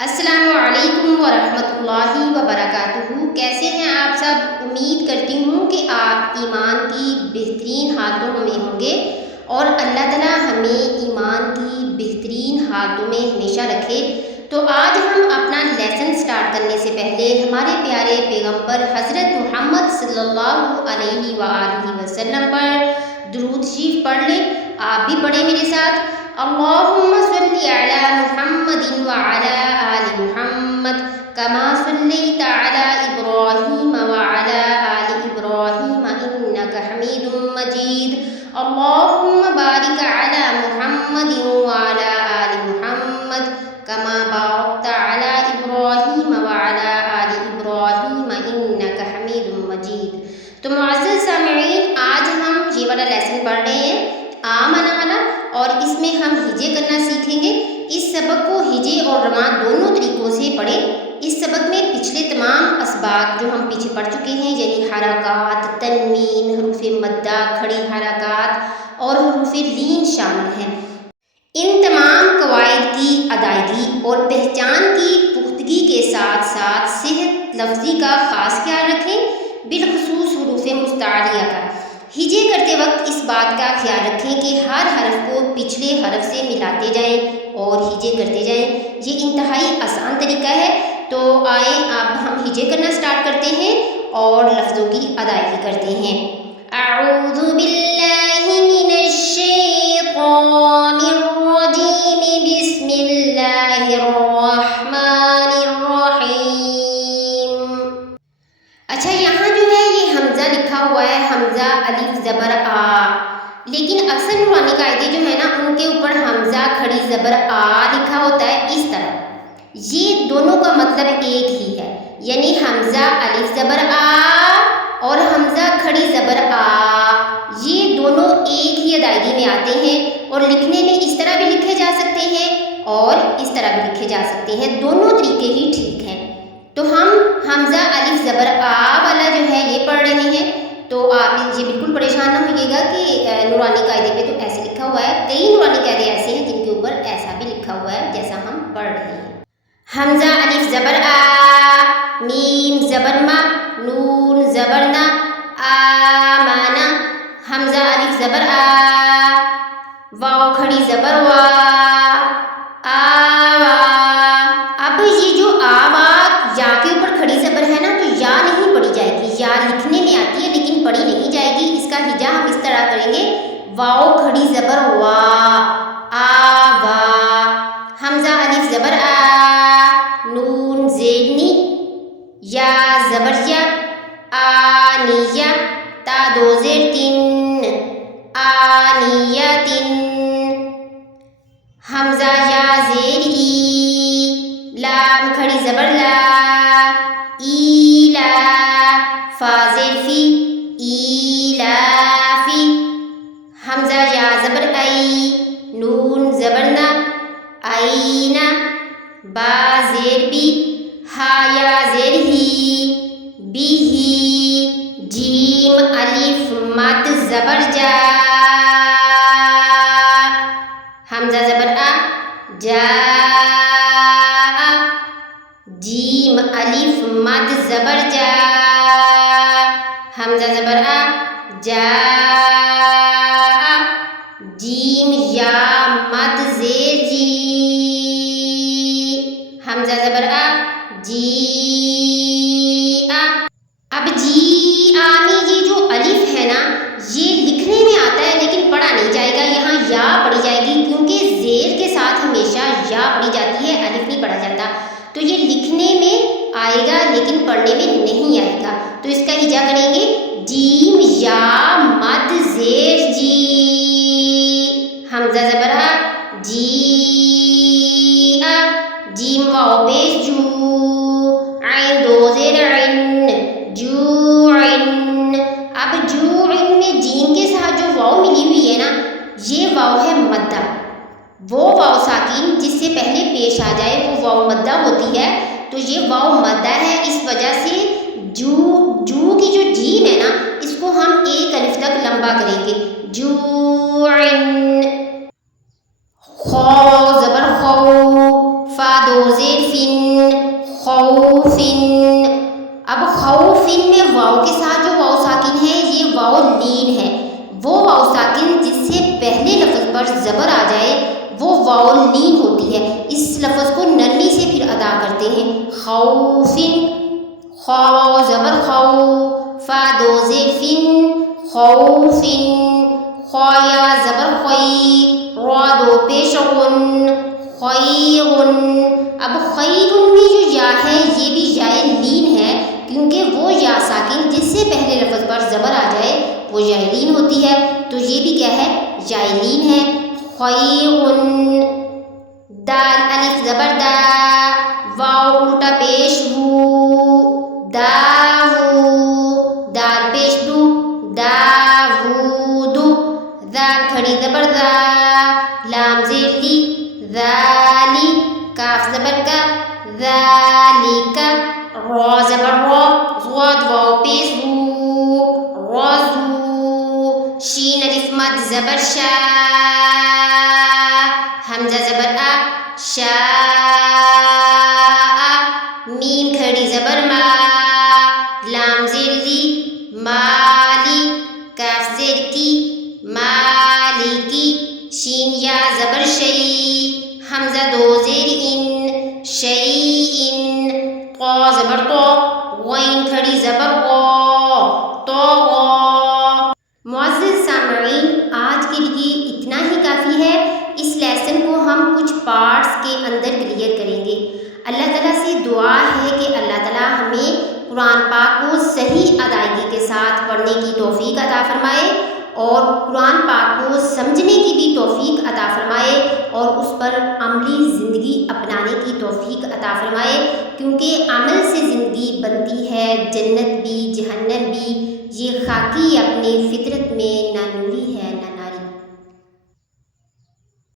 السلام علیکم ورحمۃ اللہ وبرکاتہ۔ کیسے ہیں آپ سب؟ امید کرتی ہوں کہ آپ ایمان کی بہترین حالتوں میں ہوں گے اور اللہ تعالیٰ ہمیں ایمان کی بہترین حالتوں میں ہمیشہ رکھے۔ تو آج ہم اپنا لیسن سٹارٹ کرنے سے پہلے ہمارے پیارے پیغمبر حضرت محمد صلی اللہ علیہ وآلہ وسلم پر درود شریف پڑھ لیں۔ آپ بھی پڑھیں میرے ساتھ۔ اللہم صلی علی محمد وعلی آل محمد کما صلیت علی ابراہیم وعلی آل ابراہیم انک حمید مجید۔ اللہم بارک علی محمد وعلی آل محمد کما بارکت علی ابراہیم وعلی آل ابراہیم انک حمید مجید۔ تو معزز سامعین، آج ہم یہ والا لیسن پڑھ رہے ہیں آمن والا، اور اس میں ہم ہجے کرنا سیکھیں گے۔ اس سبق کو ہجے اور رواں دونوں طریقوں سے پڑھیں۔ اس سبق میں پچھلے تمام اسباق جو ہم پیچھے پڑھ چکے ہیں، یعنی حرکات، تنوین، حروف مدہ، کھڑی حرکات اور حروف لین شامل ہیں۔ ان تمام قواعد کی ادائیگی اور پہچان کی پختگی کے ساتھ ساتھ صحت لفظی کا خاص خیال رکھیں، بالخصوص حروف مستعلیہ کا۔ ہجے کرتے وقت اس بات کا خیال رکھیں کہ ہر حرف کو پچھلے حرف سے ملاتے جائیں اور ہجے کرتے جائیں۔ یہ انتہائی آسان طریقہ ہے۔ تو آئیں اب ہم ہجے کرنا سٹارٹ کرتے ہیں اور لفظوں کی ادائیگی کرتے ہیں۔ اعوذ باللہ من الشیطان الرجیم، بسم اللہ الرحمن الرحیم۔ اچھا، یہاں جو ہے یہ حمزہ لکھا ہوا ہے، حمزہ الف زبر آ، لیکن اکثر نورانی قاعدے جو ہے نا ان کے اوپر حمزہ کھڑی زبر آ لکھا ہوتا ہے اس طرح۔ یہ دونوں کا مطلب ایک ہی ہے، یعنی حمزہ الف زبر آ اور حمزہ کھڑی زبر آ، یہ دونوں ایک ہی ادائیگی میں آتے ہیں اور لکھنے میں اس طرح بھی لکھے جا سکتے ہیں اور اس طرح بھی لکھے جا سکتے ہیں، دونوں طریقے ہی ٹھیک ہیں۔ تو ہم حمزہ الف زبر آ والا جو ہے یہ پڑھ رہے ہیں۔ تو آپ یہ بالکل پریشان نہ ہوئیے گا کہ نورانی قاعدے پہ تو ایسے لکھا ہوا ہے، کئی نورانی قاعدے ایسے ہیں جن کے اوپر ایسا بھی لکھا ہوا ہے جیسا ہم پڑھ رہے ہیں۔ حمزہ الف زبر آ، میم زبر ما، نون زبر نا، آمانا۔ حمزہ الف زبر آ، واو کھڑی زبر وا، آوا۔ اب یہ جو آوا یا کے اوپر کھڑی زبر ہے نا، تو یا نہیں پڑھی جائے گی، یا لکھنے میں آتی ہے لیکن پڑھی نہیں جائے گی۔ اس کا ہجا ہم اس طرح کریں گے، واو کھڑی زبر وا، آوا۔ حمزہ الف زبر آ، نون زیر نی، یا زبر یا، آنیہ، تا دو زیر تین، آنیتن۔ حمزہ یا زیر ای، لام کھڑی زبر لا، ایلا، فا زیر فی، ایلافی۔ حمزہ یا زبر ای، نون زبر نا، اینا، با زیر بی، ہا یا زیر ہی، بیہی۔ جیم الف مد زبر جا، حمزہ زبر آ، جا۔ جیم الف مد زبر جا، حمزہ زبر آ، جا۔ جیم یا مد زیر جی، حمزہ زبر آ، جی آ۔ اب جی آنی، یہ جو الف ہے نا یہ لکھنے میں آتا ہے لیکن پڑھا نہیں جائے گا، یہاں یا پڑھی جائے گی کیونکہ زیر کے ساتھ ہمیشہ یا پڑھی جاتی ہے، الف نہیں پڑھا جاتا۔ تو یہ لکھنے میں آئے گا لیکن پڑھنے میں نہیں آئے گا، تو اس کا ہجا کریں گے جیم یا مد زیر جی، حمزہ زبر آ، جی آ۔ جیم واو پیش جو، عین دو زیر عن، جوعن۔ اب جوعن میں جیم کے ساتھ جو واو ملی ہوئی ہے نا یہ واو ہے مدہ، وہ واو ساکن جس سے پہلے پیش آ جائے وہ واو مدہ ہوتی ہے، تو یہ واو مدہ ہے، اس وجہ سے جو کی جو جیم ہے نا اس کو ہم ایک الف تک لمبا کریں گے، جوعن۔ خو زبر خو، فا دو دو زیر فن خوفن. اب خوفن میں واؤ کے ساتھ جو واؤ ساکن ہے یہ واؤ لین ہے. وہ واؤ ساکن جس سے پہلے لفظ پر زبر آ جائے وہ واؤ لین ہوتی ہے. اس لفظ کو نرمی سے پھر ادا کرتے ہیں. خوفن خو زبر خو، فا دو زیر فن خوفن، خویا زبر خوی، را دو پیش غن خیغن. اب خیغن میں جو یا ہے یہ بھی یائے لین ہے کیونکہ وہ یا ساکن جس سے پہلے لفظ پر زبر آ جائے وہ یائے لین ہوتی ہے، تو یہ بھی کیا ہے یائے لین ہے. خیغن. دال الف زبر دا، واؤ الٹا پیش وو، داو، دال پیش دو داود. ذال کھڑی زبر دا، لام زیر لی ذالی، کاف زبر کا ذالکا، را زبر را، ضاد واؤ پیش وو رازو. شین الف مد زبر شا، حمزہ زبر آ شاء. میم کھڑی زبر ما، لام زیر لی مالی، کاف زیر کی مالکی. شین یا زبر شی، حمزہ دو زیر ان شیئن. طا زبر طا، غین کھڑی زبر غا طاغا. معزز سامعین، آج کے لیے اتنا ہی کافی ہے. اس لیسن کو ہم کچھ پارٹس کے اندر کلیئر کریں گے. اللہ تعالیٰ سے دعا ہے کہ اللہ تعالیٰ ہمیں قرآن پاک کو صحیح ادائیگی کے ساتھ پڑھنے کی توفیق عطا فرمائے اور قرآن پاک کو سمجھنے کی بھی توفیق عطا فرمائے اور اس پر عملی زندگی اپنانے کی توفیق عطا فرمائے، کیونکہ عمل سے زندگی بنتی ہے، جنت بھی جہنم بھی. یہ خاکی اپنی فطرت میں نہ نوری ہے